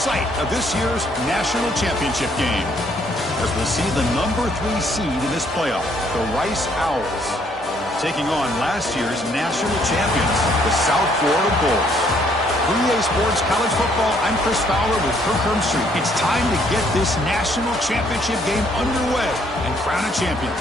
site of this year's national championship game, as we'll see the number 3 seed in this playoff, the Rice Owls, taking on last year's national champions, the South Florida Bulls. For EA Sports College Football, I'm Chris Fowler with Kirk Street. It's time to get this national championship game underway and crown a champion.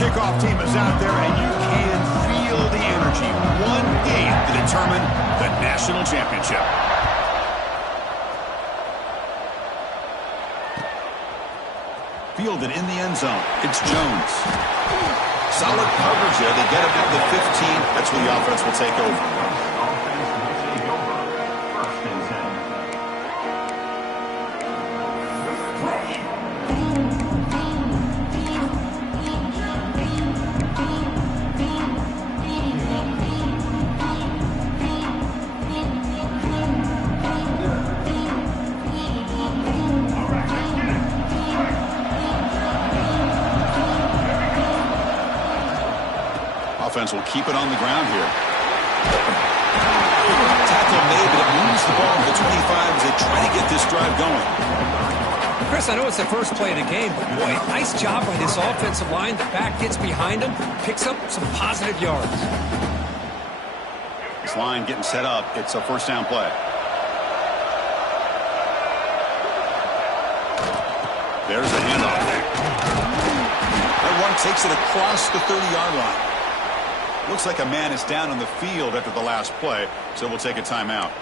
Kickoff team is out there, and you can feel the energy. One game to determine the national championship. Fielded in the end zone. It's Jones. Solid coverage there. They get him at the 15. That's where the offense will take over. Offense will keep it on the ground here. Tackle made, but it moves the ball to the 25 as they try to get this drive going. Chris, I know it's the first play of the game, but boy, nice job by this offensive line. The back gets behind him, picks up some positive yards. This line getting set up. It's a first down play. There's the handoff. That run takes it across the 30-yard line. Looks like a man is down on the field after the last play, so we'll take a timeout.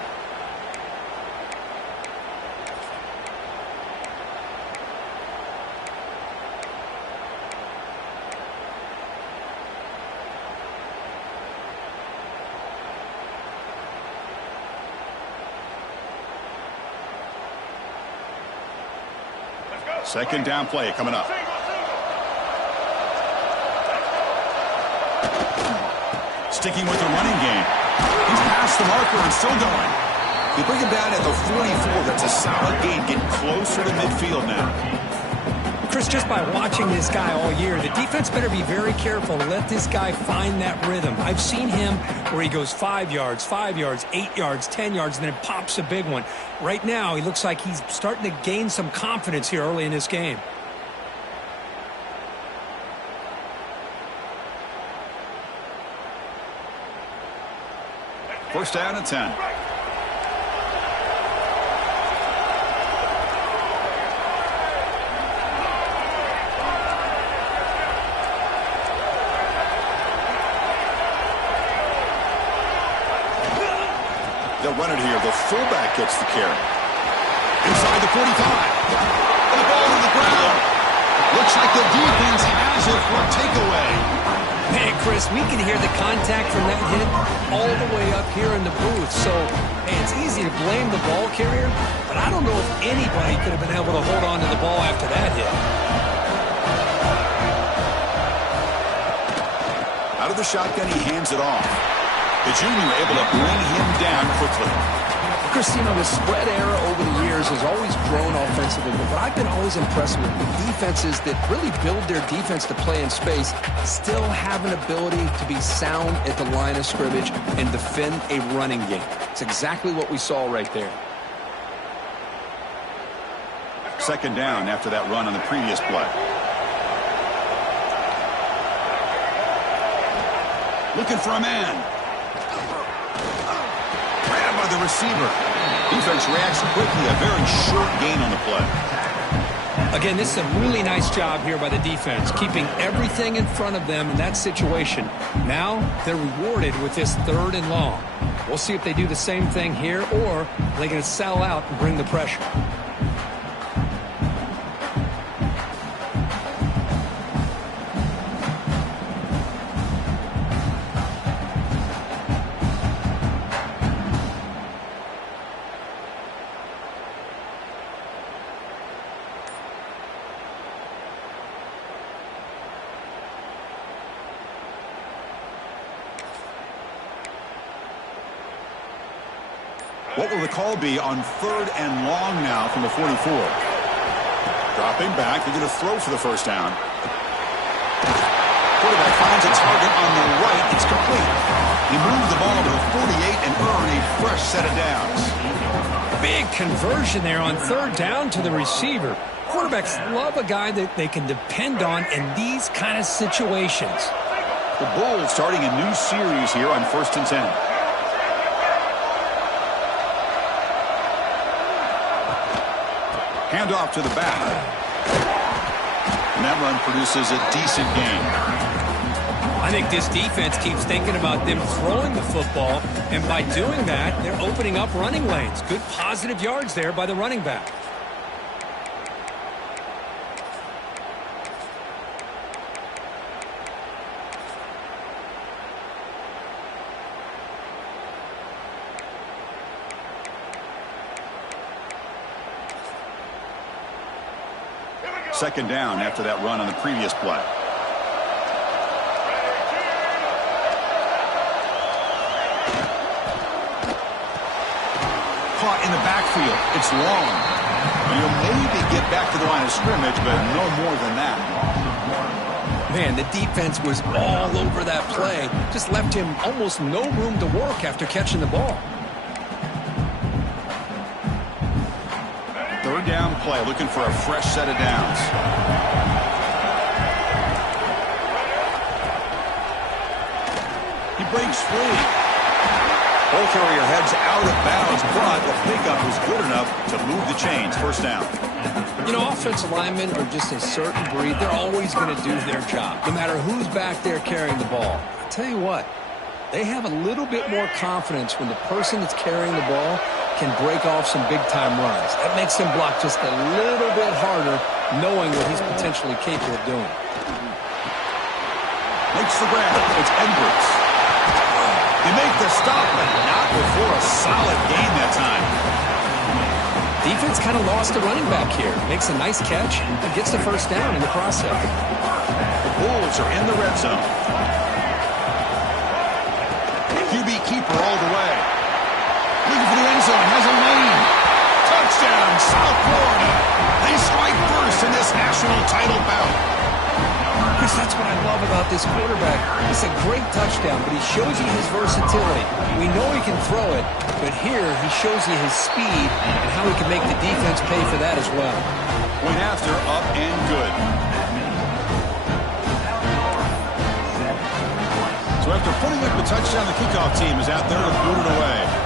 Second down play coming up. Sticking with the running game. He's past the marker and still going. They bring him down at the 44. That's a solid gain, getting closer to midfield now. Chris, just by watching this guy all year, the defense better be very careful to let this guy find that rhythm. I've seen him where he goes 5 yards, 8 yards, 10 yards, and then it pops a big one. Right now, he looks like he's starting to gain some confidence here early in this game. First down and 10. They'll run it here. The fullback gets the carry. Inside the 45. And the ball to the ground. Looks like the defense has it for a takeaway. Man, Chris, we can hear the contact from that hit all the way up here in the booth. So, hey, it's easy to blame the ball carrier, but I don't know if anybody could have been able to hold on to the ball after that hit. Out of the shotgun, he hands it off. The junior able to bring him down quickly. Chris, you know, the spread era over the years has always grown offensively, but I've been always impressed with defenses that really build their defense to play in space, still have an ability to be sound at the line of scrimmage and defend a running game. It's exactly what we saw right there. Second down after that run on the previous play. Looking for a man. Grabbed by the receiver. Defense reacts quickly. A very short gain on the play. Again, this is a really nice job here by the defense, keeping everything in front of them in that situation. Now they're rewarded with this 3rd and long. We'll see if they do the same thing here, or they're going to sell out and bring the pressure. What will the call be on 3rd and long now from the 44? Dropping back, they're going to throw for the first down. Quarterback finds a target on the right. It's complete. He moved the ball to the 48 and earned a fresh set of downs. Big conversion there on 3rd down to the receiver. Quarterbacks love a guy that they can depend on in these kind of situations. The Bulls starting a new series here on 1st and 10. Handoff to the back. And that run produces a decent gain. I think this defense keeps thinking about them throwing the football, and by doing that, they're opening up running lanes. Good positive yards there by the running back. Second down after that run on the previous play. Caught in the backfield. It's long. You'll maybe get back to the line of scrimmage, but no more than that. Man, the defense was all over that play. Just left him almost no room to work after catching the ball. 3rd down play, looking for a fresh set of downs. He breaks free. Ball carrier heads out of bounds, but the pickup was good enough to move the chains. First down. You know, offensive linemen are just a certain breed. They're always going to do their job, no matter who's back there carrying the ball. I'll tell you what, they have a little bit more confidence when the person that's carrying the ball can break off some big-time runs. That makes him block just a little bit harder, knowing what he's potentially capable of doing. Makes the grab. It's Edwards. They make the stop, but not before a solid gain that time. Defense kind of lost the running back here. Makes a nice catch and gets the first down in the process. The Bulls are in the red zone. QB keeper all the way. Looking for the end zone, has a lane. Touchdown, South Florida. They strike first in this national title bout. Chris, that's what I love about this quarterback. It's a great touchdown, but he shows you his versatility. We know he can throw it, but here he shows you his speed and how he can make the defense pay for that as well. Point after, up and good. So after putting up the touchdown, the kickoff team is out there to boot it away.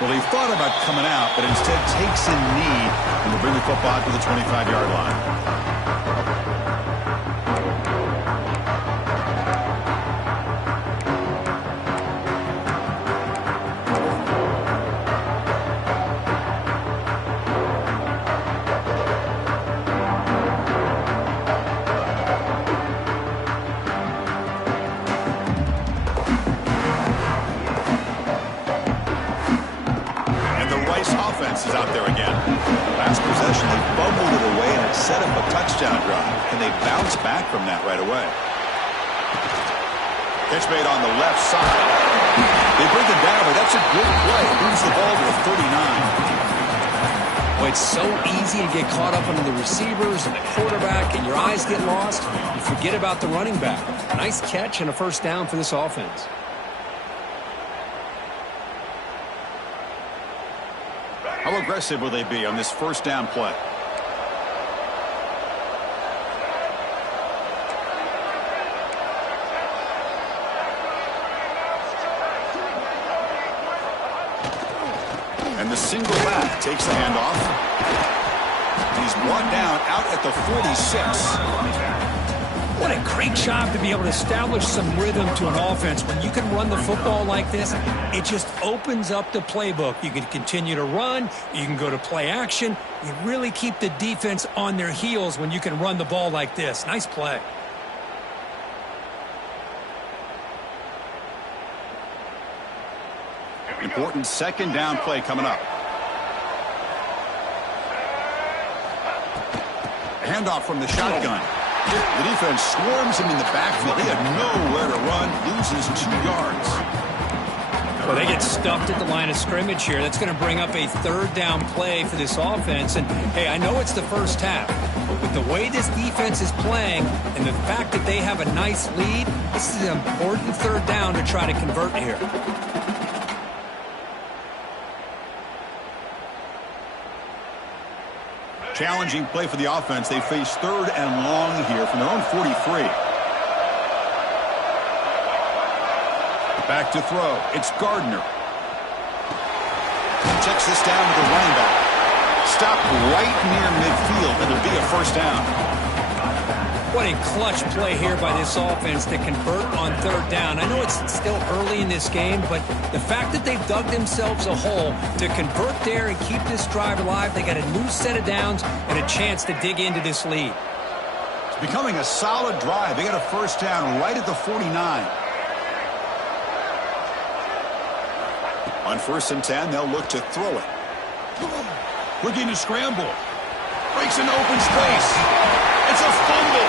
Well, he thought about coming out, but instead takes a knee and will bring the football to the 25-yard line. Is out there again. Last possession, they fumbled it away, and it set up a touchdown drive. And they bounce back from that right away. Catch made on the left side. They bring it down, but that's a good play. Moves the ball to the 39. Well, it's so easy to get caught up under the receivers and the quarterback, and your eyes get lost. You forget about the running back. Nice catch and a first down for this offense. How aggressive will they be on this first down play? And the single back takes the handoff. He's brought down out at the 46. What a great job to be able to establish some rhythm to an offense. When you can run the football like this, it just opens up the playbook. You can continue to run. You can go to play action. You really keep the defense on their heels when you can run the ball like this. Nice play. Important second down play coming up. Handoff from the shotgun. The defense swarms him in the backfield. He had nowhere to run, loses 2 yards. Well, they get stuffed at the line of scrimmage here. That's going to bring up a third down play for this offense. And, hey, I know it's the first half, but the way this defense is playing and the fact that they have a nice lead, this is an important third down to try to convert here. Challenging play for the offense. They face 3rd and long here from their own 43. Back to throw. It's Gardner. Checks this down to the running back. Stopped right near midfield, and it'll be a first down. What a clutch play here by this offense to convert on third down. I know it's still early in this game, but the fact that they've dug themselves a hole to convert there and keep this drive alive, they got a new set of downs and a chance to dig into this lead. It's becoming a solid drive. They got a first down right at the 49. On 1st and 10, they'll look to throw it. Looking to scramble. Breaks into open space. It's a fumble.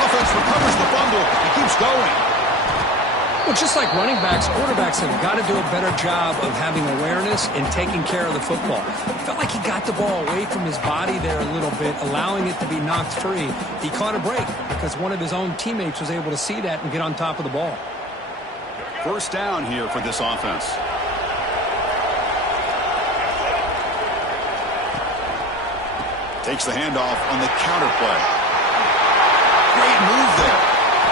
Offense recovers the fumble and keeps going. Well, just like running backs, quarterbacks have got to do a better job of having awareness and taking care of the football. Felt like he got the ball away from his body there a little bit, allowing it to be knocked free. He caught a break because one of his own teammates was able to see that and get on top of the ball. First down here for this offense. Takes the handoff on the counter play. Great move there.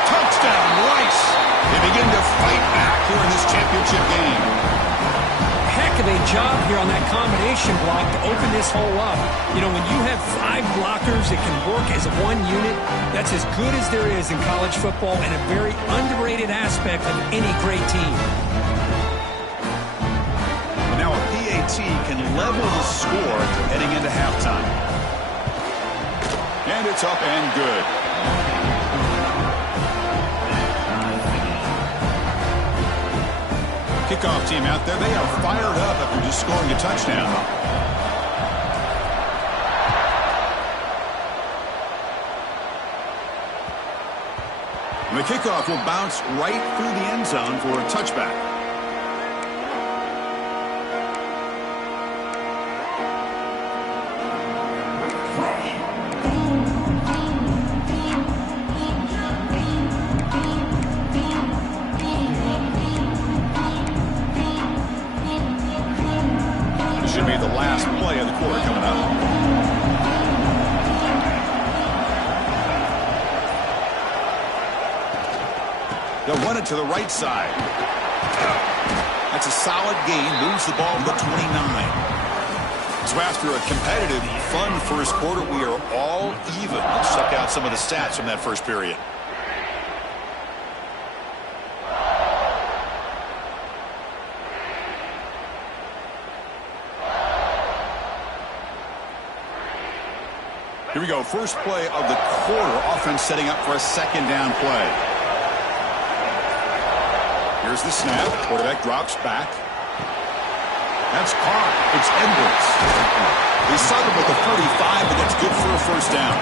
Touchdown, Rice. They begin to fight back here in this championship game. Heck of a job here on that combination block to open this hole up. You know, when you have 5 blockers that can work as one unit, that's as good as there is in college football and a very underrated aspect of any great team. Now a PAT can level the score heading into halftime. And it's up and good. Kickoff team out there. They are fired up after just scoring a touchdown. The kickoff will bounce right through the end zone for a touchback. Should be the last play of the quarter coming up. They'll run it to the right side. That's a solid gain. Moves the ball to the 29. So after a competitive, fun first quarter, we are all even. Let's check out some of the stats from that first period. Here we go. First play of the quarter. Offense setting up for a second down play. Here's the snap. Quarterback drops back. That's caught. It's Edwards. He started with the 45, but that's good for a first down.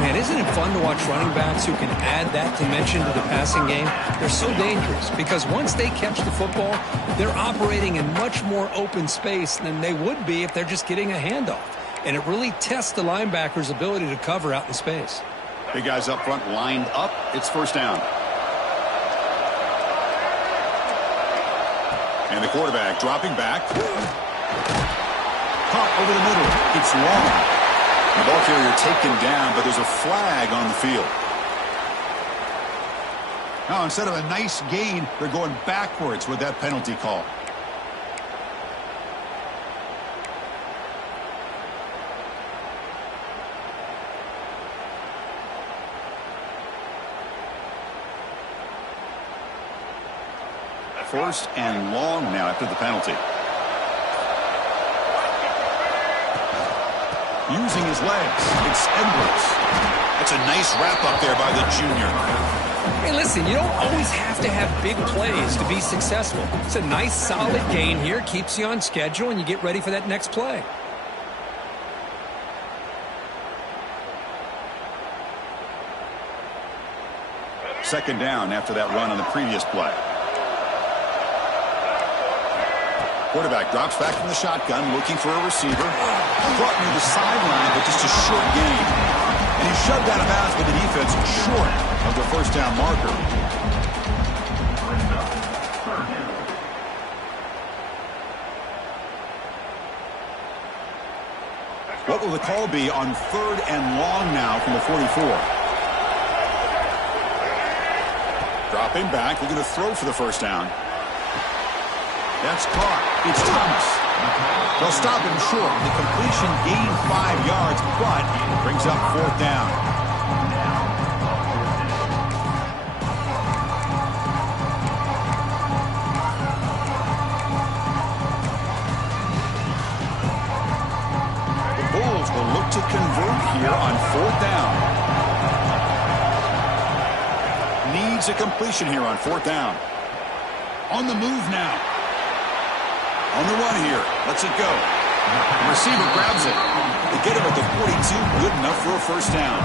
Man, isn't it fun to watch running backs who can add that dimension to the passing game? They're so dangerous because once they catch the football, they're operating in much more open space than they would be if they're just getting a handoff. And it really tests the linebacker's ability to cover out in space. Big guys up front lined up. It's first down. And the quarterback dropping back. Caught over the middle. It's long. The ball carrier taken down, but there's a flag on the field. Now, instead of a nice gain, they're going backwards with that penalty call. First and long now after the penalty. Using his legs, it's Edwards. That's a nice wrap up there by the junior. Hey, listen, you don't always have to have big plays to be successful. It's a nice, solid gain here, keeps you on schedule, and you get ready for that next play. Second down after that run on the previous play. Quarterback drops back from the shotgun, looking for a receiver. Brought near the sideline, but just a short gain. And he's shoved out of bounds by the defense short of the first down marker. What will the call be on 3rd and long now from the 44? Dropping back, looking to throw for the first down. That's caught. It's Thomas. They'll stop him short. The completion gained 5 yards, but brings up 4th down. The Bulls will look to convert here on 4th down. Needs a completion here on 4th down. On the move now. On the run here. Lets it go. The receiver grabs it. They get him at the 42. Good enough for a first down.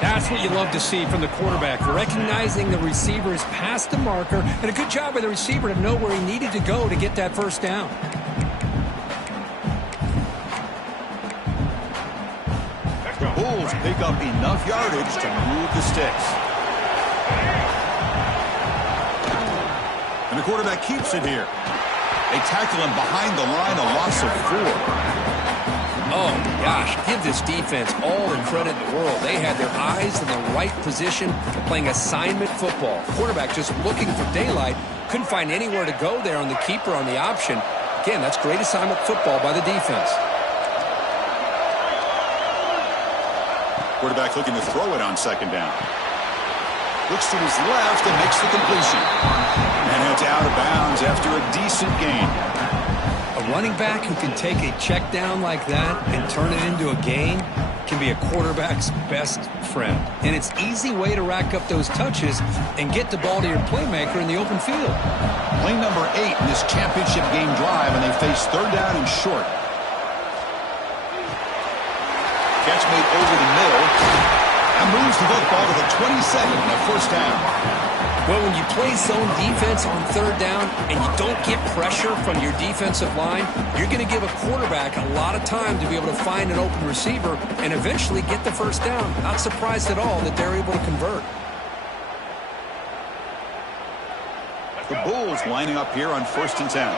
That's what you love to see from the quarterback. Recognizing the receiver is past the marker, and a good job by the receiver to know where he needed to go to get that first down. The Bulls pick up enough yardage to move the sticks. And the quarterback keeps it here. They tackle him behind the line, a loss of 4. Oh, gosh, give this defense all the credit in the world. They had their eyes in the right position, playing assignment football. Quarterback just looking for daylight. Couldn't find anywhere to go there on the keeper on the option. Again, that's great assignment football by the defense. Quarterback looking to throw it on 2nd down. Looks to his left and makes the completion. And it's out of bounds after a decent gain. A running back who can take a check down like that and turn it into a gain can be a quarterback's best friend. And it's an easy way to rack up those touches and get the ball to your playmaker in the open field. Play number 8 in this championship game drive, and they face 3rd down and short. Catch made over the middle. And moves the football to the 22nd and a first down. Well, when you play zone defense on 3rd down and you don't get pressure from your defensive line, you're going to give a quarterback a lot of time to be able to find an open receiver and eventually get the first down. Not surprised at all that they're able to convert. The Bulls lining up here on 1st and 10.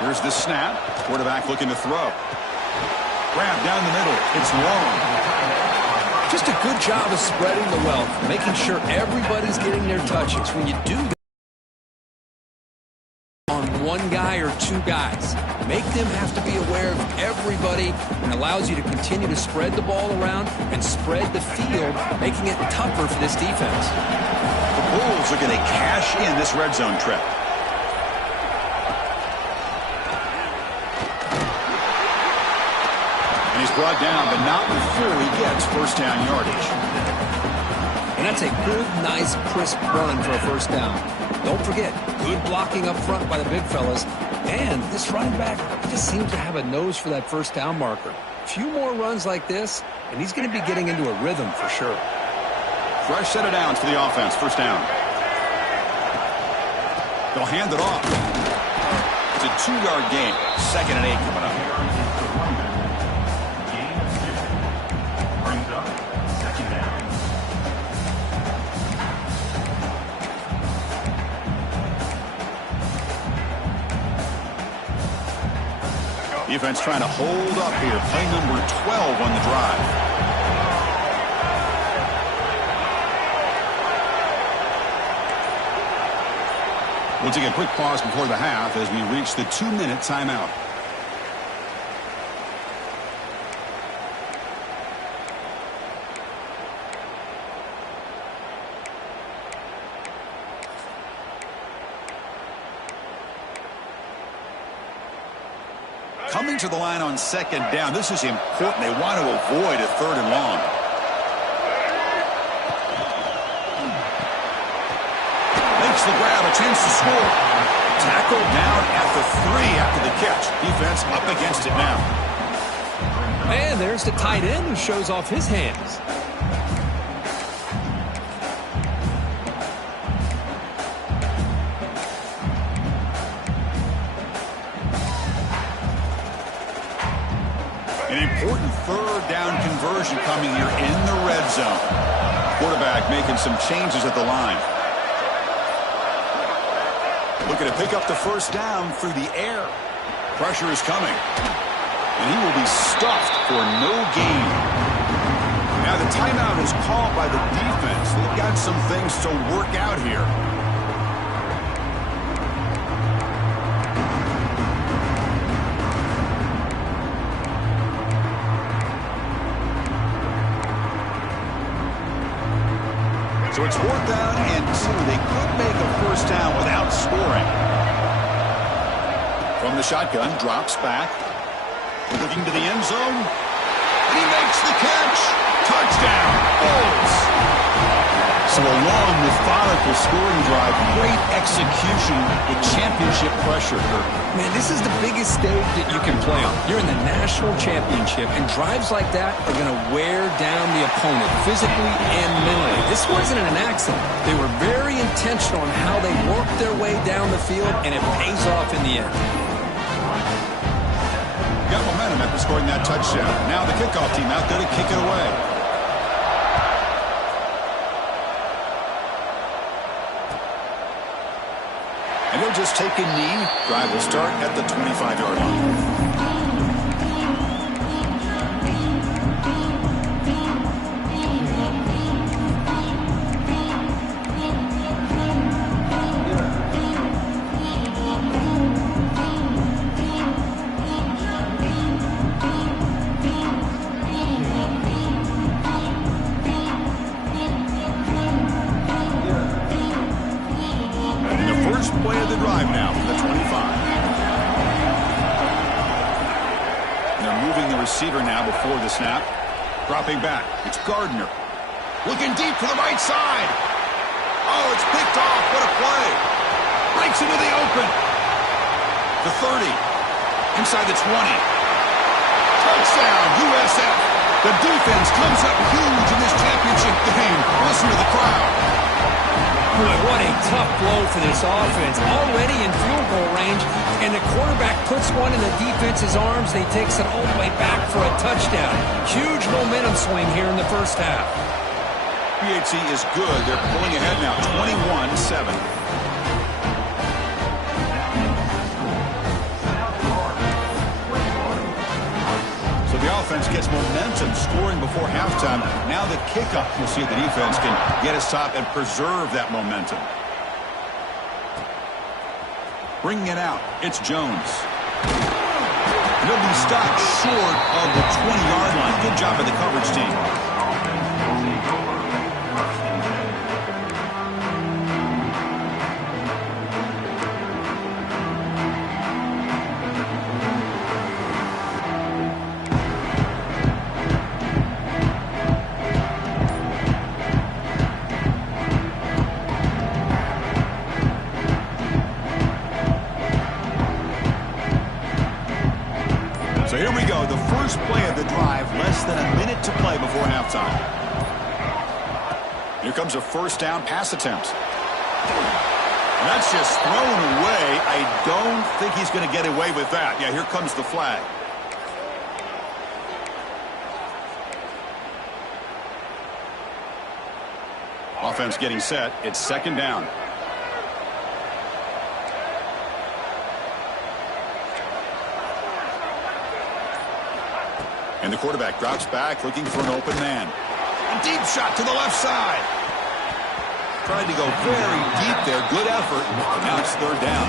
Here's the snap. Quarterback looking to throw. Grab down the middle. It's long. Just a good job of spreading the wealth, making sure everybody's getting their touches. When you do that on one guy or 2 guys, make them have to be aware of everybody, and allows you to continue to spread the ball around and spread the field, making it tougher for this defense. The Bulls are going to cash in this red zone trip. He's brought down, but not before he gets first down yardage. And that's a good, nice, crisp run for a first down. Don't forget, good blocking up front by the big fellas. And this running back just seems to have a nose for that first down marker. A few more runs like this, and he's going to be getting into a rhythm for sure. Fresh set of downs for the offense. First down. They'll hand it off. It's a 2-yard gain. 2nd and 8 coming up. Defense trying to hold up here. Play number 12 on the drive. We'll take a quick pause before the half as we reach the 2-minute timeout. Coming to the line on 2nd down. This is important. They want to avoid a 3rd and long. Makes the grab, a chance to score. Tackled down at the 3 after the catch. Defense up against it now. And there's the tight end who shows off his hands. An important third down conversion coming here in the red zone. Quarterback making some changes at the line. Looking to pick up the first down through the air. Pressure is coming. And he will be stuffed for no gain. Now the timeout is called by the defense. They've got some things to work out here. So it's 4th down and 2. They could make a first down without scoring. From the shotgun, drops back. Looking to the end zone. And he makes the catch. Touchdown. Bulls. So a long, methodical scoring drive. Great execution with championship pressure. Man, this is the biggest stage that you can play on. You're in the national championship, and drives like that are going to wear down the opponent physically and mentally. This wasn't an accident. They were very intentional on how they worked their way down the field, and it pays off in the end. Got momentum after scoring that touchdown. Now the kickoff team out there to kick it away. And he'll just take a knee. Drive will start at the 25-yard line. Play of the drive now from the 25. And they're moving the receiver now before the snap. Dropping back. It's Gardner. Looking deep to the right side. Oh, it's picked off. What a play. Breaks into the open. The 30. Inside the 20. Touchdown, USF. The defense comes up huge in this championship game. Listen to the crowd. Boy, what a tough blow for this offense. Already in field goal range, and the quarterback puts one in the defense's arms. They takes it all the way back for a touchdown. Huge momentum swing here in the first half. PHC is good. They're pulling ahead now, 21-7. So the offense gets momentum, scoring before halftime. Now the kickoff. We'll see if the defense can get a stop and preserve that momentum. Bringing it out, it's Jones. He'll be stopped short of the 20-yard line. Good job by the coverage team. So here we go, the first play of the drive, less than a minute to play before halftime. Here comes a first down pass attempt. And that's just thrown away. I don't think he's going to get away with that. Yeah, here comes the flag. Offense getting set. It's 2nd down. And the quarterback drops back, looking for an open man. A deep shot to the left side. Tried to go very deep there. Good effort. Now it's 3rd down.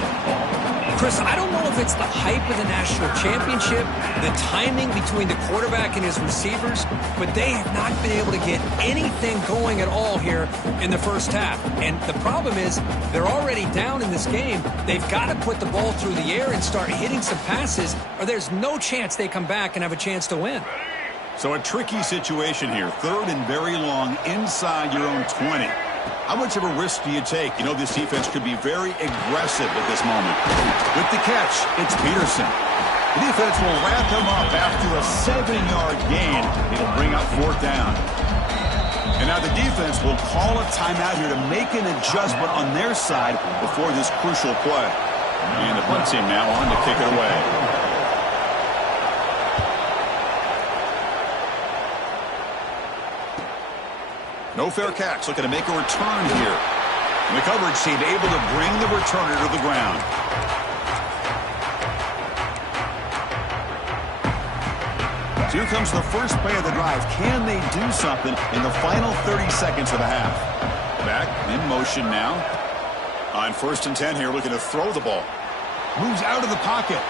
Chris, I don't know if it's the hype of the national championship, the timing between the quarterback and his receivers, but they have not been able to get anything going at all here in the first half. And the problem is they're already down in this game. They've got to put the ball through the air and start hitting some passes, or there's no chance they come back and have a chance to win. So a tricky situation here. 3rd and very long inside your own 20. How much of a risk do you take? You know, this defense could be very aggressive at this moment. With the catch, it's Peterson. The defense will wrap him up after a 7-yard gain. It'll bring up 4th down. And now the defense will call a timeout here to make an adjustment on their side before this crucial play. And the punt team now on to kick it away. No fair catch, looking to make a return here. And the coverage team able to bring the returner to the ground. So here comes the first play of the drive. Can they do something in the final 30 seconds of the half? Back in motion now. On 1st and 10 here, looking to throw the ball. Moves out of the pocket.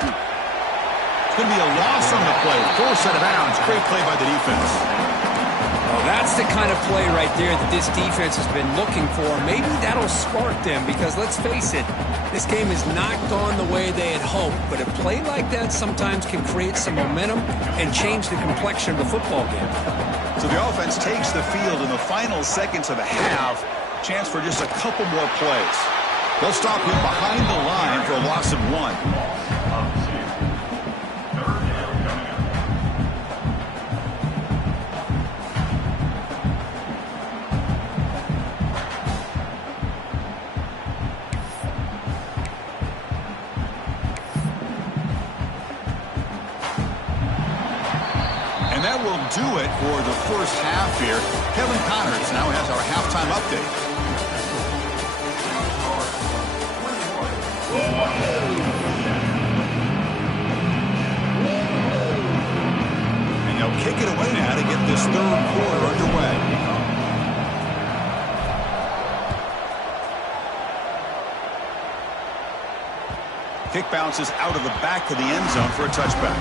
It's going to be a loss on the play. Forced out of bounds. Great play by the defense. Well, that's the kind of play right there that this defense has been looking for. Maybe that'll spark them because, let's face it, this game has not gone the way they had hoped. But a play like that sometimes can create some momentum and change the complexion of the football game. So the offense takes the field in the final seconds of the half. Chance for just a couple more plays. They'll stop him behind the line for a loss of 1. Do it for the first half here. Kevin Connors now has our halftime update. And they'll kick it away now to get this 3rd quarter underway. Kick bounces out of the back of the end zone for a touchback.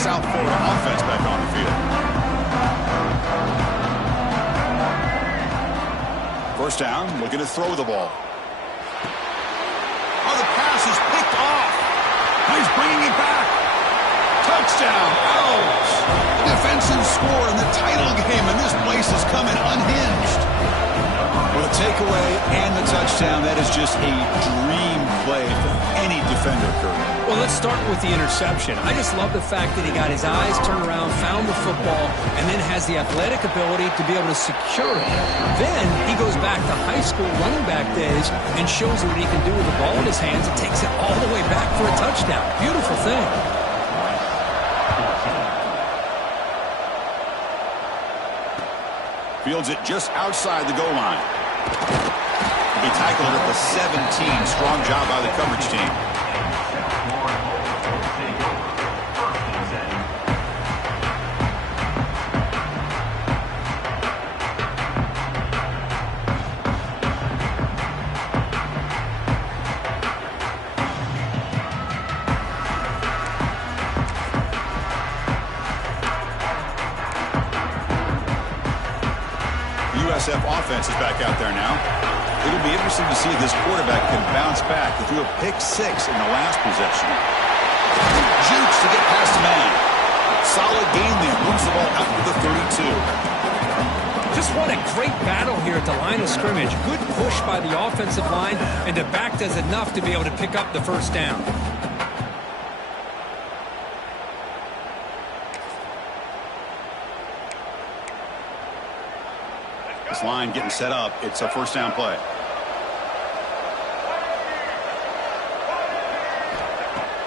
South Florida offense back on the field. First down, looking to throw the ball. Oh, the pass is picked off. He's bringing it back. Touchdown. Ouch. Defensive score in the title game, and this place is coming unhinged. With a takeaway and the touchdown, that is just a dream play for any defender, Kurt. Well, let's start with the interception. I just love the fact that he got his eyes turned around, found the football, and then has the athletic ability to be able to secure it. Then he goes back to high school running back days and shows what he can do with the ball in his hands and takes it all the way back for a touchdown. Beautiful thing. Fields it just outside the goal line. He tackled it at the 17. Strong job by the coverage team. USF offense is back out there now. It'll be interesting to see if this quarterback can bounce back. He threw a pick-6 in the last possession. Jukes to get past the man. Solid game there. Moves the ball out to the 32. Just what a great battle here at the line of scrimmage. Good push by the offensive line, and the back does enough to be able to pick up the first down. This line getting set up. It's a first down play.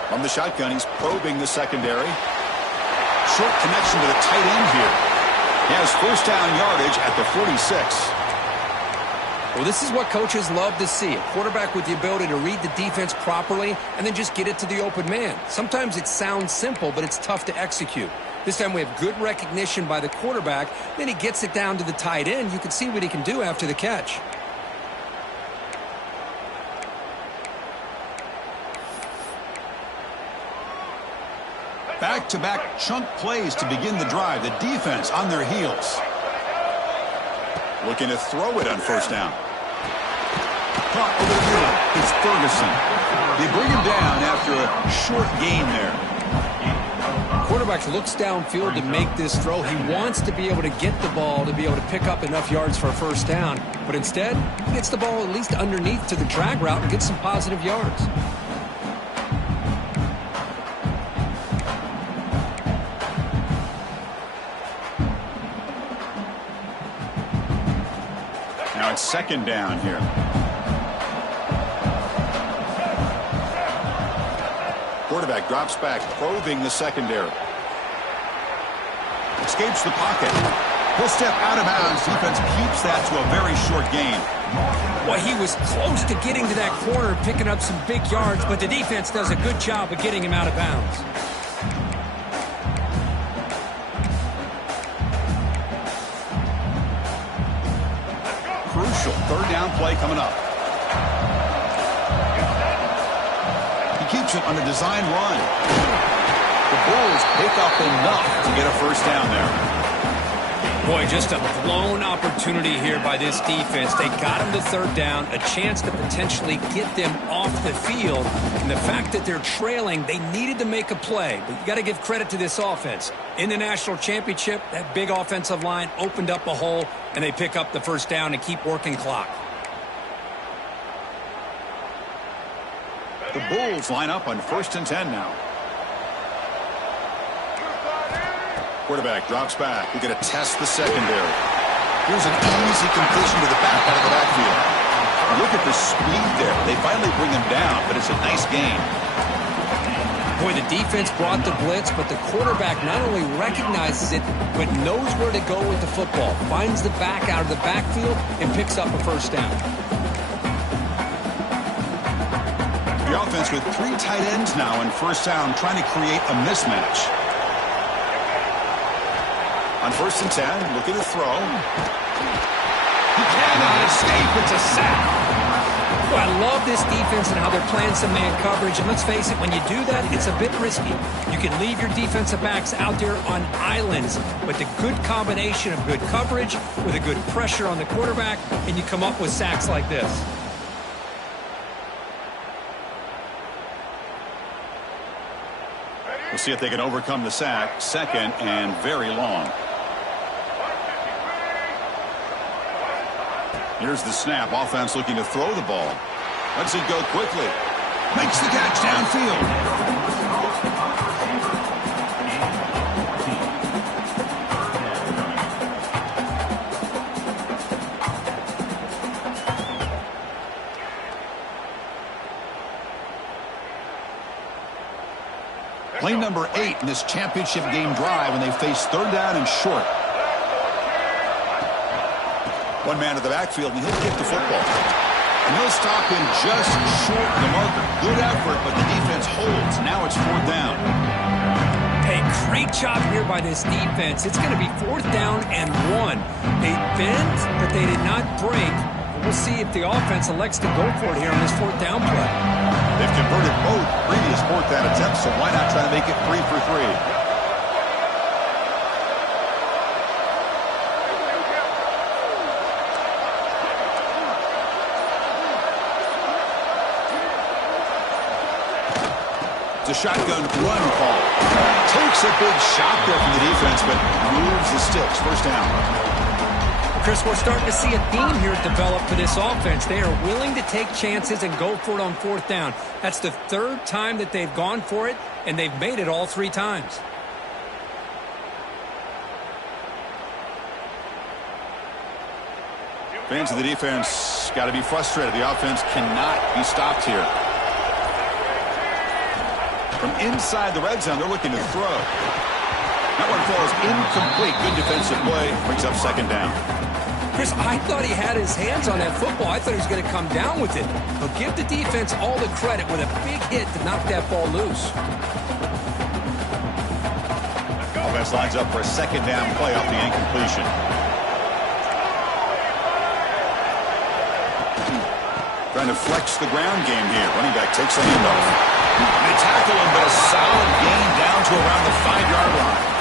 From the shotgun, he's probing the secondary. Short connection to the tight end here. He has first down yardage at the 46. Well, this is what coaches love to see. A quarterback with the ability to read the defense properly and then just get it to the open man. Sometimes it sounds simple, but it's tough to execute. This time we have good recognition by the quarterback. Then he gets it down to the tight end. You can see what he can do after the catch. Back-to-back chunk plays to begin the drive. The defense on their heels. Looking to throw it on first down. Caught over the middle. It's Ferguson. They bring him down after a short gain there. quarterback looks downfield to make this throw. He wants to be able to get the ball to be able to pick up enough yards for a first down. But instead, he gets the ball at least underneath to the drag route and gets some positive yards. Now it's second down here. Quarterback drops back, probing the secondary. Escapes the pocket. He'll step out of bounds. Defense keeps that to a very short gain. Well, he was close to getting to that corner, picking up some big yards, but the defense does a good job of getting him out of bounds. Crucial third down play coming up. He keeps it on a design run. The Bulls pick up enough to get a first down there. Boy, just a blown opportunity here by this defense. They got him to third down, a chance to potentially get them off the field. And the fact that they're trailing, they needed to make a play. But you got to give credit to this offense. In the national championship, that big offensive line opened up a hole, and they pick up the first down and keep working clock. The Bulls line up on 1st and 10 now. Quarterback drops back. We're going to test the secondary. Here's an easy completion to the back out of the backfield. Look at the speed there. They finally bring him down, but it's a nice gain. Boy, the defense brought the blitz, but the quarterback not only recognizes it, but knows where to go with the football. Finds the back out of the backfield and picks up a first down. The offense with 3 tight ends now in first down, trying to create a mismatch. On 1st and 10, looking to throw. He cannot escape. It's a sack. Well, I love this defense and how they're playing some man coverage. And let's face it, when you do that, it's a bit risky. You can leave your defensive backs out there on islands, but the good combination of good coverage with a good pressure on the quarterback, and you come up with sacks like this. We'll see if they can overcome the sack. Second and very long. Here's the snap. Offense looking to throw the ball. Lets it go quickly. Makes the catch downfield. Play number 8 in this championship game drive when they face third down and short. One man to the backfield, and he'll get the football. And he'll stop him just short of the marker. Good effort, but the defense holds. Now it's 4th down. Hey, great job here by this defense. It's going to be 4th down and 1. They bent, but they did not break. We'll see if the offense elects to go for it here on this 4th down play. They've converted both previous 4th down attempts, so why not try to make it 3 for 3? It's a shotgun run call. Takes a big shot there from the defense, but moves the sticks. First down. Chris, we're starting to see a theme here develop for this offense. They are willing to take chances and go for it on 4th down. That's the 3rd time that they've gone for it, and they've made it all 3 times. Fans of the defense got to be frustrated. The offense cannot be stopped here. From inside the red zone, they're looking to throw. That one falls incomplete. Good defensive play. Brings up 2nd down. Chris, I thought he had his hands on that football. I thought he was going to come down with it. But give the defense all the credit with a big hit to knock that ball loose. Offense lines up for a 2nd down play off the incompletion. Trying to flex the ground game here. Running back takes a handoff. They tackle him, but a solid gain down to around the 5-yard line.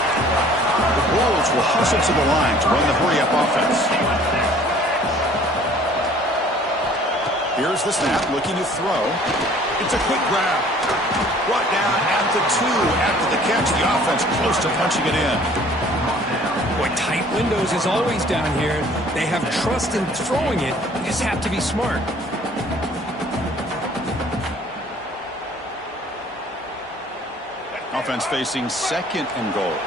The Bulls will hustle to the line to run the hurry-up offense. The Here's the snap, looking to throw. It's a quick grab. Brought down at the 2 after the catch. The offense close to punching it in. Boy, tight windows is always down here. They have trust in throwing it. You just have to be smart. Offense facing 2nd and goal.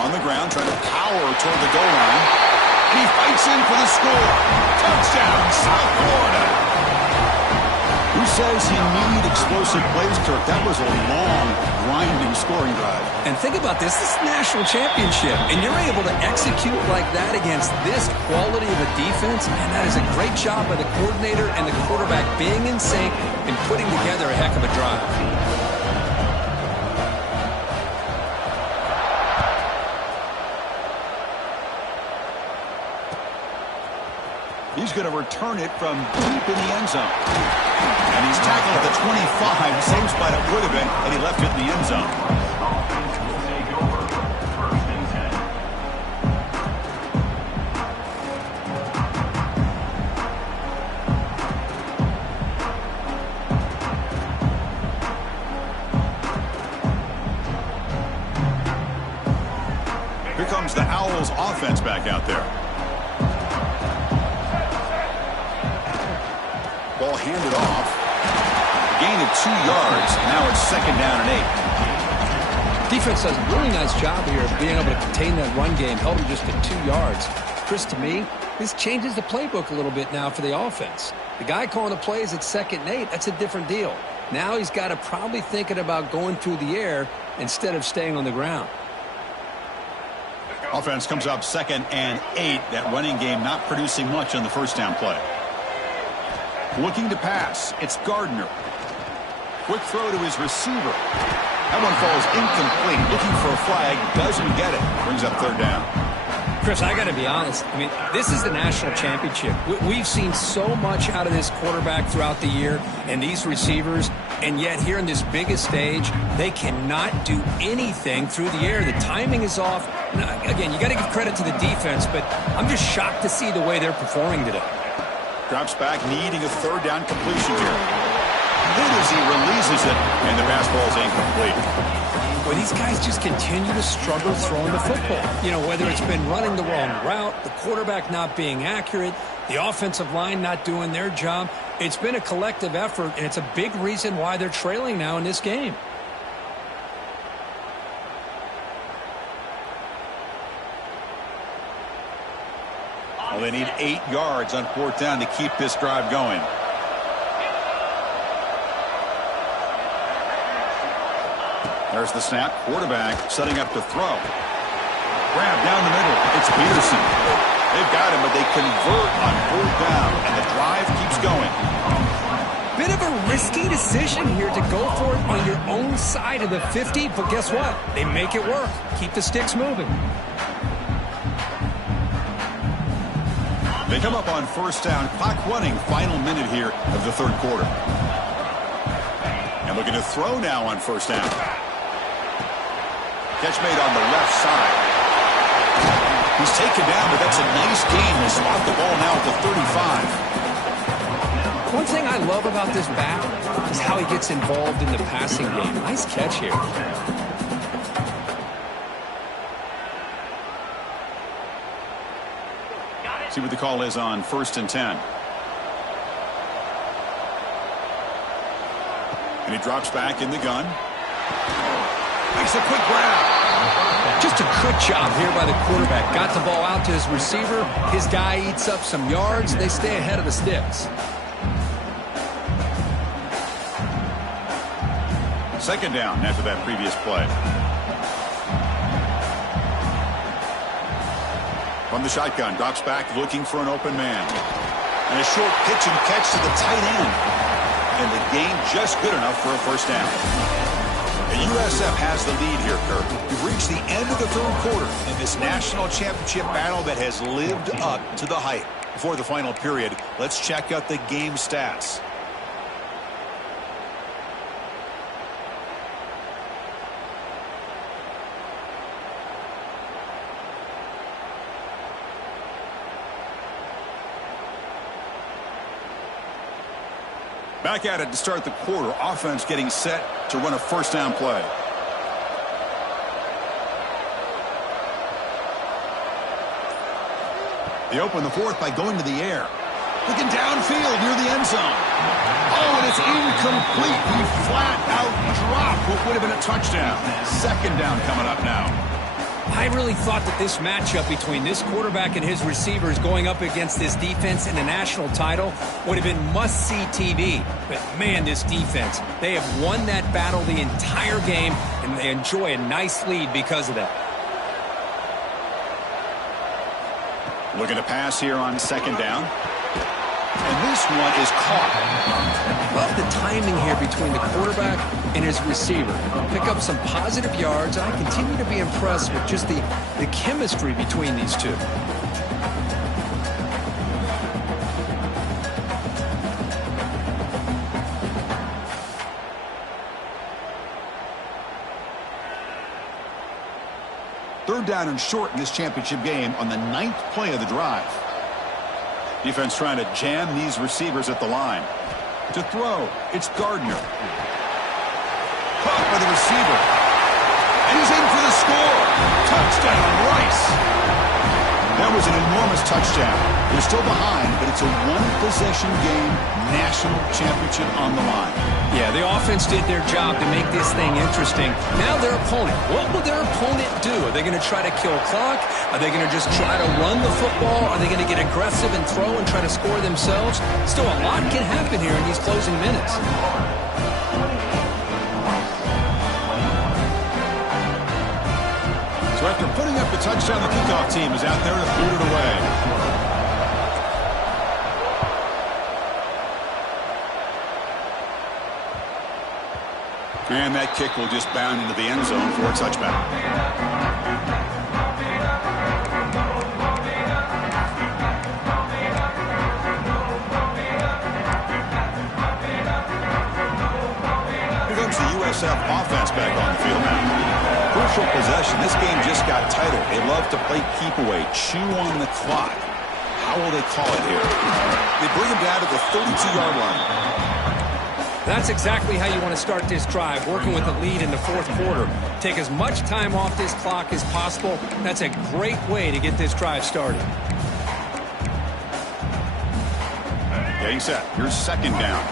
On the ground, trying to power toward the goal line. And he fights in for the score. Touchdown, South Florida. Who says you need explosive plays, Kirk? That was a long, grinding scoring drive. And think about this. This is a national championship, and you're able to execute like that against this quality of a defense, and that is a great job by the coordinator and the quarterback being in sync and putting together a heck of a drive. He's going to return it from deep in the end zone. And he's tackled at the 25, same spot it would have been, and he left it in the end zone. Here comes the Owls offense back out there. Ball handed off. Gain of 2 yards. Now it's 2nd down and 8. Defense does a really nice job here of being able to contain that run game. Held him just at 2 yards. Chris, to me, this changes the playbook a little bit now for the offense. The guy calling the plays at 2nd and 8, that's a different deal. Now he's got to probably thinking about going through the air instead of staying on the ground. Offense comes up 2nd and 8. That running game not producing much on the first down play. Looking to pass. It's Gardner. Quick throw to his receiver. That one falls incomplete. Looking for a flag. Doesn't get it. Brings up 3rd down. Chris, I got to be honest. I mean, this is the national championship. We've seen so much out of this quarterback throughout the year and these receivers, and yet here in this biggest stage, they cannot do anything through the air. The timing is off. Now, again, you got to give credit to the defense, but I'm just shocked to see the way they're performing today. Drops back, needing a 3rd down completion here. Good as he releases it, and the pass ball is incomplete. Well, these guys just continue to struggle throwing the football. You know, whether it's been running the wrong route, the quarterback not being accurate, the offensive line not doing their job. It's been a collective effort, and it's a big reason why they're trailing now in this game. Well, they need 8 yards on 4th down to keep this drive going. There's the snap. Quarterback setting up to throw. Grab down the middle. It's Peterson. They've got him, but they convert on 4th down, and the drive keeps going. Bit of a risky decision here to go for it on your own side of the 50, but guess what? They make it work. Keep the sticks moving. They come up on 1st down. Clock running. Final minute here of the 3rd quarter. And looking to throw now on 1st down. Catch made on the left side. He's taken down, but that's a nice gain. They spot the ball now at the 35. One thing I love about this back is how he gets involved in the passing game. Nice catch here. See what the call is on 1st and 10. And he drops back in the gun. Makes a quick grab. Just a good job here by the quarterback. Got the ball out to his receiver. His guy eats up some yards. They stay ahead of the sticks. 2nd down after that previous play. From the shotgun, drops back looking for an open man. And a short pitch and catch to the tight end. And the gain just good enough for a 1st down. The USF has the lead here, Kirk. We've reached the end of the 3rd quarter in this national championship battle that has lived up to the hype. Before the final period, let's check out the game stats. Back at it to start the quarter. Offense getting set to run a first down play. They open the fourth by going to the air. Looking downfield near the end zone. Oh, and it's incomplete. He flat out dropped what would have been a touchdown. Second down coming up now. I really thought that this matchup between this quarterback and his receivers going up against this defense in the national title would have been must-see TV. But, man, this defense, they have won that battle the entire game, and they enjoy a nice lead because of that. Looking to pass here on second down. And this one is caught. Love the timing here between the quarterback and his receiver. Pick up some positive yards, and I continue to be impressed with just the chemistry between these two. Third down and short in this championship game on the 9th play of the drive. Defense trying to jam these receivers at the line. To throw, it's Gardner. Caught by the receiver. And he's in for the score. Touchdown, Rice. That was an enormous touchdown. They're still behind, but it's a one-possession game, national championship on the line. Yeah, the offense did their job to make this thing interesting. Now their opponent. What will their opponent do? Are they going to try to kill clock? Are they going to just try to run the football? Are they going to get aggressive and throw and try to score themselves? Still, a lot can happen here in these closing minutes. So after putting up the touchdown, the kickoff team is out there to boot it away. And that kick will just bound into the end zone for a touchback. Here comes the USF offense back on the field now. Crucial possession. This game just got tighter. They love to play keep away, chew on the clock. How will they call it here? They bring him down to the 32-yard line. That's exactly how you want to start this drive, working with the lead in the fourth quarter. Take as much time off this clock as possible. That's a great way to get this drive started. Getting set. Here's second down.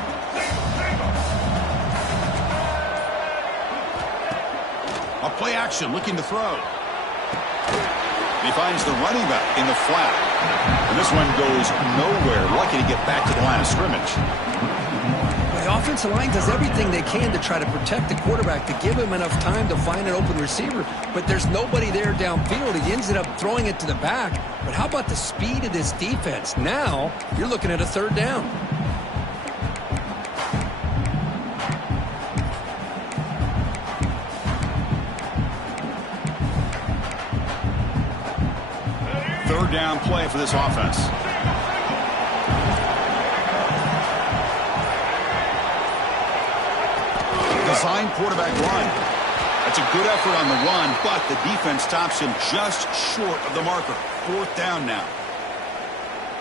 A play action, looking to throw. He finds the running back in the flat. And this one goes nowhere. Lucky to get back to the line of scrimmage. The offensive line does everything they can to try to protect the quarterback, to give him enough time to find an open receiver, but there's nobody there downfield. He ends up throwing it to the back. But how about the speed of this defense? Now you're looking at a third down. Third down play for this offense. Design quarterback run. That's a good effort on the run, but the defense stops him just short of the marker. Fourth down now.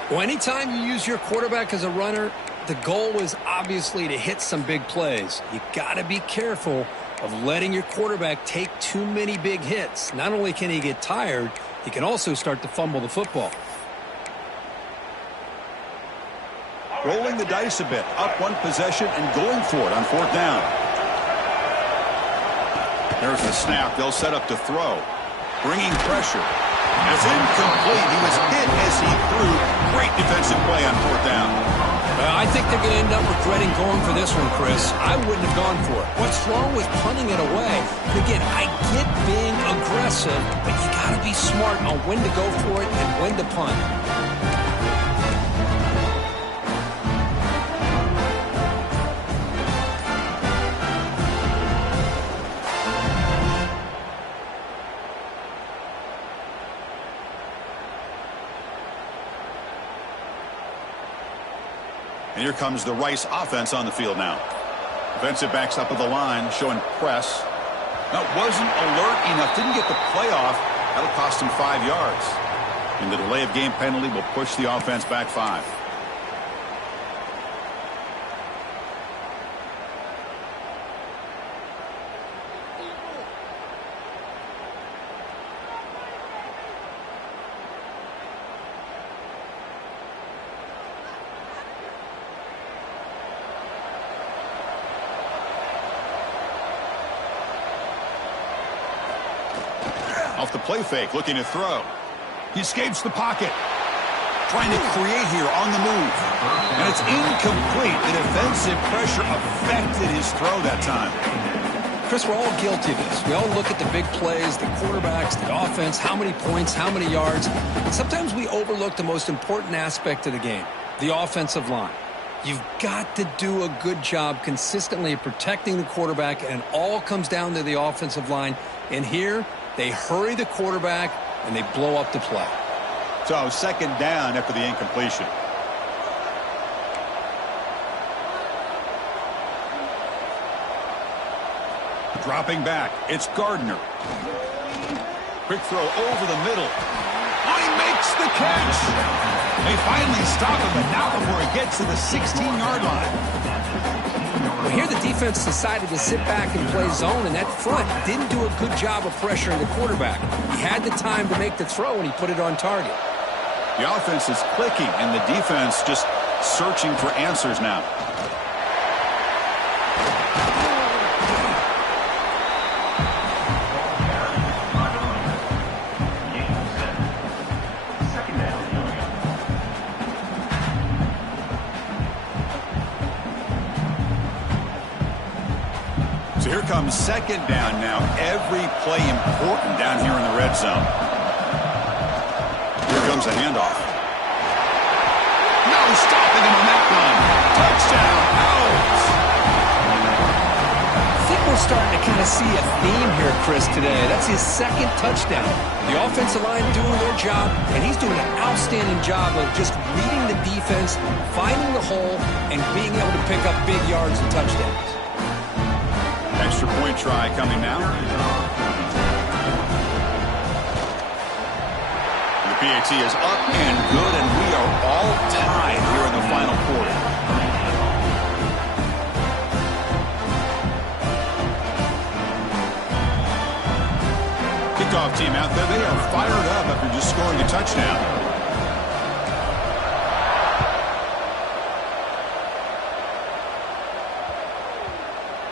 Well, anytime you use your quarterback as a runner, the goal is obviously to hit some big plays. You got to be careful of letting your quarterback take too many big hits. Not only can he get tired, he can also start to fumble the football. Rolling the dice a bit, up one possession and going for it on fourth down. There's the snap. They'll set up to throw. Bringing pressure. It's incomplete. He was hit as he threw. Great defensive play on fourth down. I think they're going to end up regretting going for this one, Chris. I wouldn't have gone for it. What's wrong with punting it away? And again, I get being aggressive, but you got to be smart on when to go for it and when to punt. And here comes the Rice offense on the field now. Defensive backs up at the line, showing press. That wasn't alert enough. Didn't get the play off. That'll cost him 5 yards. And the delay of game penalty will push the offense back 5. Off the play fake, looking to throw. He escapes the pocket. Trying to create here on the move. And it's incomplete. The defensive pressure affected his throw that time. Chris, we're all guilty of this. We all look at the big plays, the quarterbacks, the offense, how many points, how many yards. And sometimes we overlook the most important aspect of the game, the offensive line. You've got to do a good job consistently of protecting the quarterback, and it all comes down to the offensive line. And here, they hurry the quarterback, and they blow up the play. So, second down after the incompletion. Dropping back, it's Gardner. Quick throw over the middle. Oh, he makes the catch. They finally stop him, but not before he gets to the 16-yard line. Well, here the defense decided to sit back and play zone, and that front didn't do a good job of pressuring the quarterback. He had the time to make the throw, and he put it on target. The offense is clicking, and the defense just searching for answers now. So here comes second down now. Every play important down here in the red zone. Here comes a handoff. No stopping him on that run. Touchdown, Owls. I think we're starting to kind of see a theme here, Chris, today. That's his second touchdown. The offensive line doing their job, and he's doing an outstanding job of just reading the defense, finding the hole, and being able to pick up big yards and touchdowns. Extra point try coming now. The PAT is up and good, and we are all tied here in the final quarter. Kickoff team out there, they are fired up after just scoring a touchdown.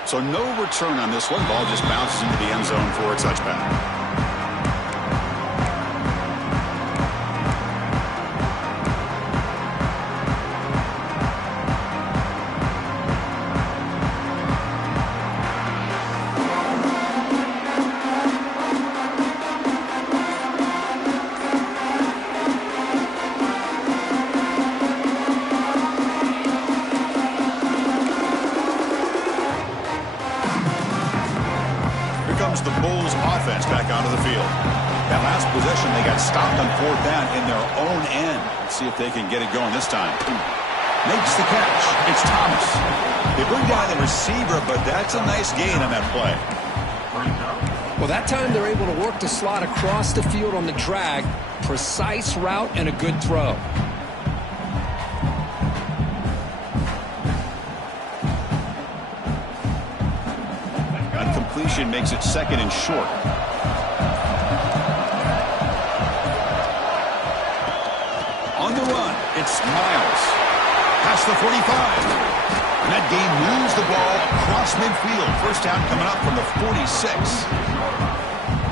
So no return on this one. Ball just bounces into the end zone for a touchback. The Bulls offense back onto the field. That last possession, they got stopped on fourth down in their own end. Let's see if they can get it going this time. Makes the catch. It's Thomas. They bring down the receiver, but that's a nice gain on that play. Well, that time they're able to work the slot across the field on the drag. Precise route and a good throw. Completion makes it second and short. On the run, it's Miles. Past the 45. And that game moves the ball across midfield. First down coming up from the 46.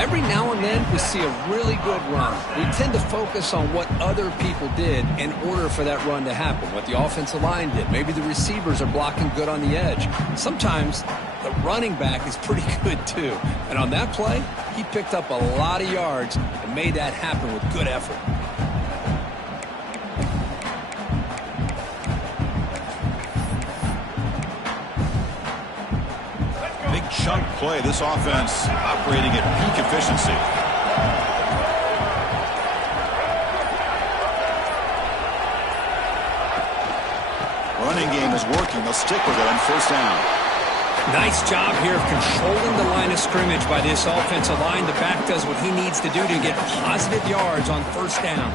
Every now and then we see a really good run. We tend to focus on what other people did in order for that run to happen, what the offensive line did. Maybe the receivers are blocking good on the edge. Sometimes the running back is pretty good too. And on that play, he picked up a lot of yards and made that happen with good effort. Big chunk play. This offense operating at peak efficiency. Running game is working. They'll stick with it on first down. Nice job here of controlling the line of scrimmage by this offensive line. The back does what he needs to do to get positive yards on first down.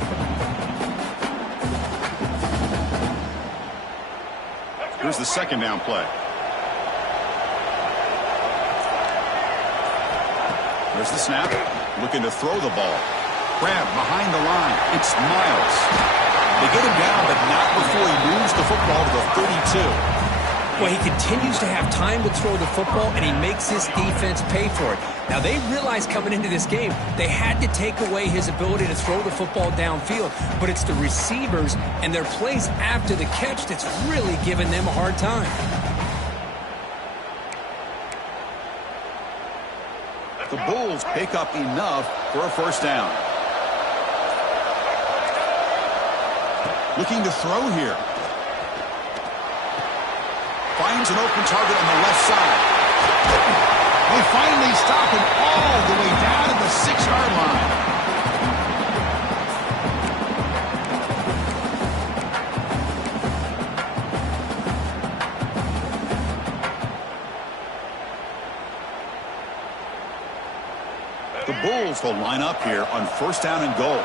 Here's the second down play. There's the snap. Looking to throw the ball. Grab behind the line. It's Miles. They get him down, but not before he moves the football to the 32. Well, he continues to have time to throw the football, and he makes his defense pay for it. Now, they realized coming into this game they had to take away his ability to throw the football downfield, but it's the receivers and their plays after the catch that's really giving them a hard time. The Bulls pick up enough for a first down. Looking to throw here. Finds an open target on the left side. They finally stop him all the way down to the 6-yard line. The Bulls will line up here on first down and goal.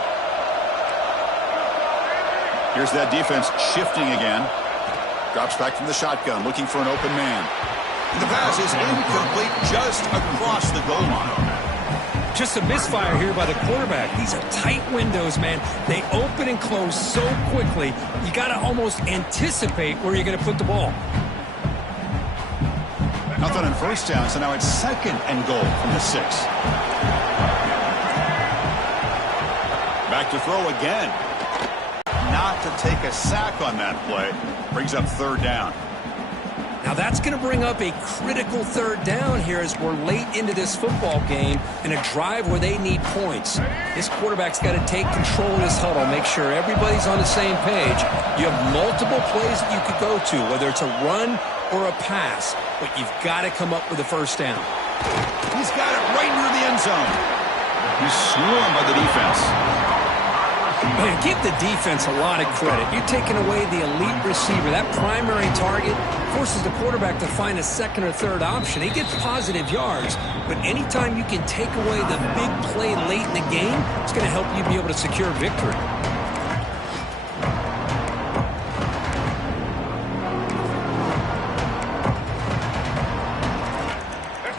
Here's that defense shifting again. Drops back from the shotgun, looking for an open man. The pass is incomplete just across the goal line. Just a misfire here by the quarterback. These are tight windows, man. They open and close so quickly, you got to almost anticipate where you're going to put the ball. Nothing on first down, so now it's second and goal from the 6. Back to throw again. Not to take a sack on that play. Brings up third down. Now that's going to bring up a critical third down here as we're late into this football game in a drive where they need points. This quarterback's got to take control of this huddle, make sure everybody's on the same page. You have multiple plays that you could go to, whether it's a run or a pass, but you've got to come up with a first down. He's got it right near the end zone. He's swarmed by the defense. Man, give the defense a lot of credit. You're taking away the elite receiver. That primary target forces the quarterback to find a second or third option. He gets positive yards, but anytime you can take away the big play late in the game, it's going to help you be able to secure victory.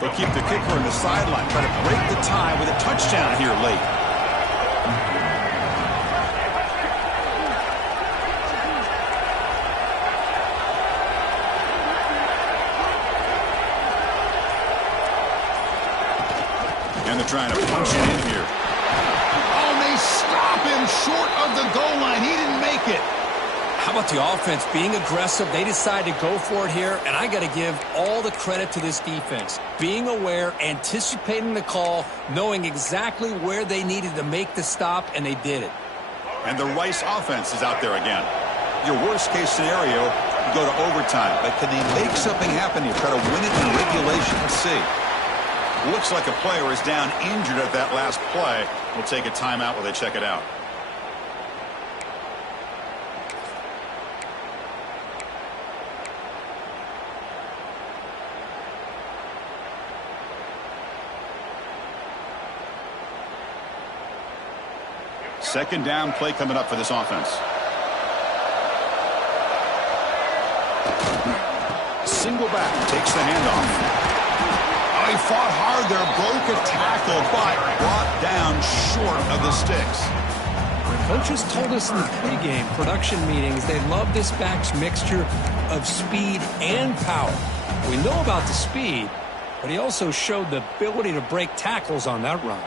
They'll keep the kicker on the sideline, try to break the tie with a touchdown here late. And they're trying to punch it in here. Oh, and they stop him short of the goal line. He didn't make it. How about the offense being aggressive? They decide to go for it here, and I got to give all the credit to this defense. Being aware, anticipating the call, knowing exactly where they needed to make the stop, and they did it. And the Rice offense is out there again. Your worst-case scenario, you go to overtime. But can they make something happen here? Try to win it in regulation. Let's see. Looks like a player is down injured at that last play. We'll take a timeout while they check it out. Second down play coming up for this offense. Single back, takes the handoff. Oh, he fought hard there, broke a tackle, but brought down short of the sticks. Coaches told us in the pregame production meetings they love this back's mixture of speed and power. We know about the speed, but he also showed the ability to break tackles on that run.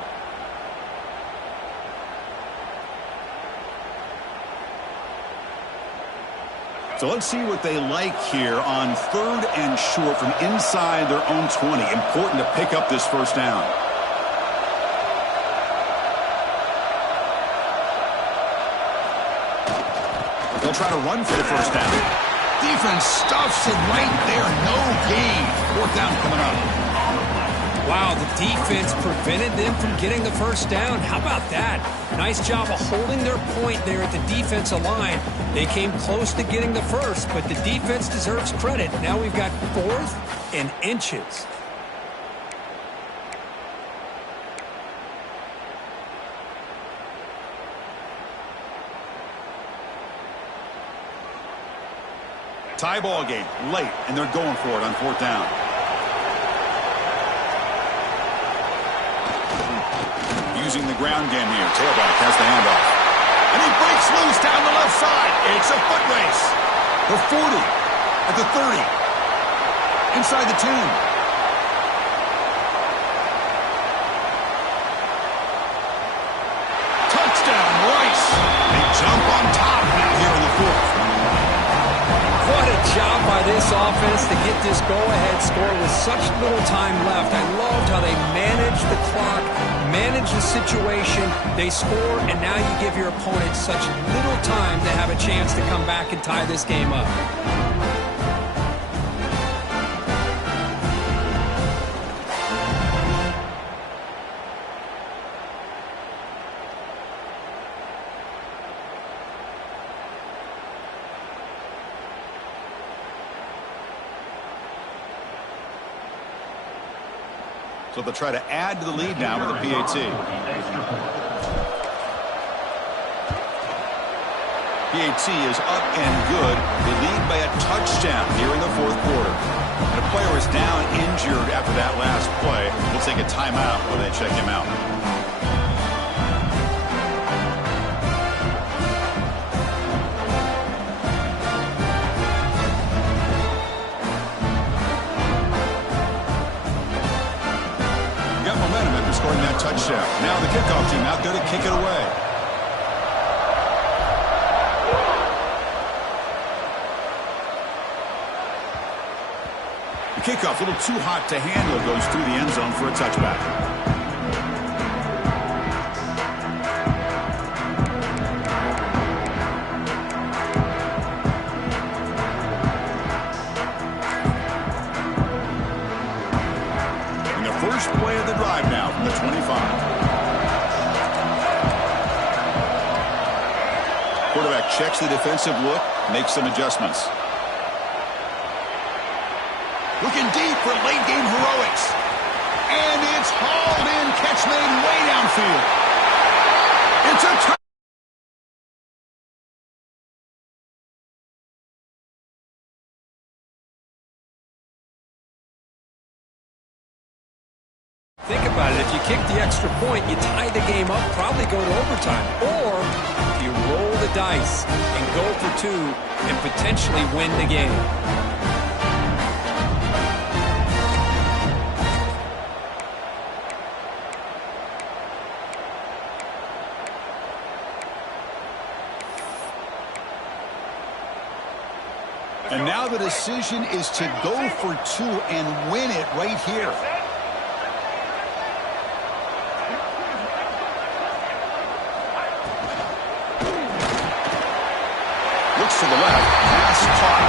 So let's see what they like here on third and short from inside their own 20. Important to pick up this first down. They'll try to run for the first down. Defense stuffs it right there. No gain. Fourth down coming up. Wow, the defense prevented them from getting the first down. How about that? Nice job of holding their point there at the defensive line. They came close to getting the first, but the defense deserves credit. Now we've got fourth and inches. Tie ball game late, and they're going for it on fourth down. Using the ground game here. Tailback has the handoff. And he breaks loose down the left side. It's a foot race. The 40 at the 30. inside the 10. Touchdown, Rice. They jump on top now here in the fourth. What a job by this offense to get this go-ahead score with such little time left. I loved how they managed the clock, managed the situation. They score, and now you give your opponent such little time to have a chance to come back and tie this game up. So they'll try to add to the lead now with a PAT. PAT is up and good. They lead by a touchdown here in the fourth quarter. And a player is down injured after that last play. We'll take a timeout while they check him out. Scoring that touchdown. Now the kickoff team out there to kick it away. The kickoff, a little too hot to handle, goes through the end zone for a touchback. First play of the drive now from the 25. Quarterback checks the defensive look, makes some adjustments. Looking deep for late-game heroics. And it's hauled in, catch made way downfield. It's a touchdown. Think about it. If you kick the extra point, you tie the game up, probably go to overtime. Or you roll the dice and go for two and potentially win the game. And now the decision is to go for two and win it right here. To the left, pass caught.